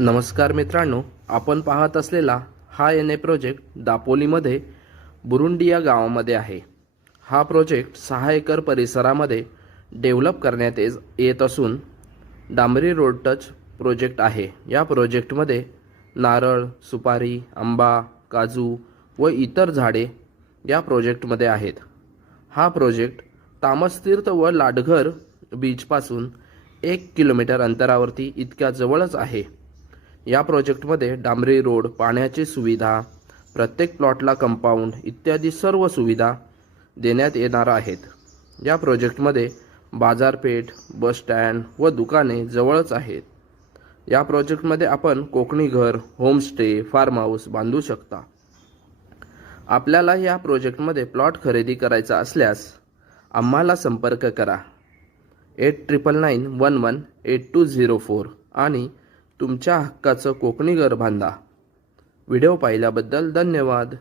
नमस्कार मित्रांनो, आपण पाहत असलेला हा प्रोजेक्ट दापोलीमध्ये बुरुंडी या गावामध्ये आहे। हा प्रोजेक्ट 6 एकर परिसरामध्ये डेव्हलप करण्यात येत असून डांबरी रोड टच प्रोजेक्ट आहे। या प्रोजेक्टमध्ये नारळ, सुपारी, आंबा, काजू व इतर झाडे या प्रोजेक्टमध्ये आहेत। हा प्रोजेक्ट तामसतीर्थ व लाडघर बीचपासून 1 किलोमीटर अंतरावरती इतक्या जवळच आहे। या प्रोजेक्टमध्ये डांबरी रोड, पाण्याची सुविधा, प्रत्येक प्लॉटला कंपाऊंड इत्यादी सर्व सुविधा देण्यात येणार आहेत। या प्रोजेक्टमध्ये बाजारपेठ, बस स्टँड व दुकाने जवळच आहेत। या प्रोजेक्टमध्ये आपण कोकणी घर, होमस्टे, फार्म हाऊस बांधू शकता। आपल्याला या प्रोजेक्टमध्ये प्लॉट खरेदी करायचा असल्यास आम्हाला संपर्क करा 8999118204 आणि तुमच्या हक्काचं कोकणी घर बांधा। व्हिडिओ पाहिल्याबद्दल धन्यवाद।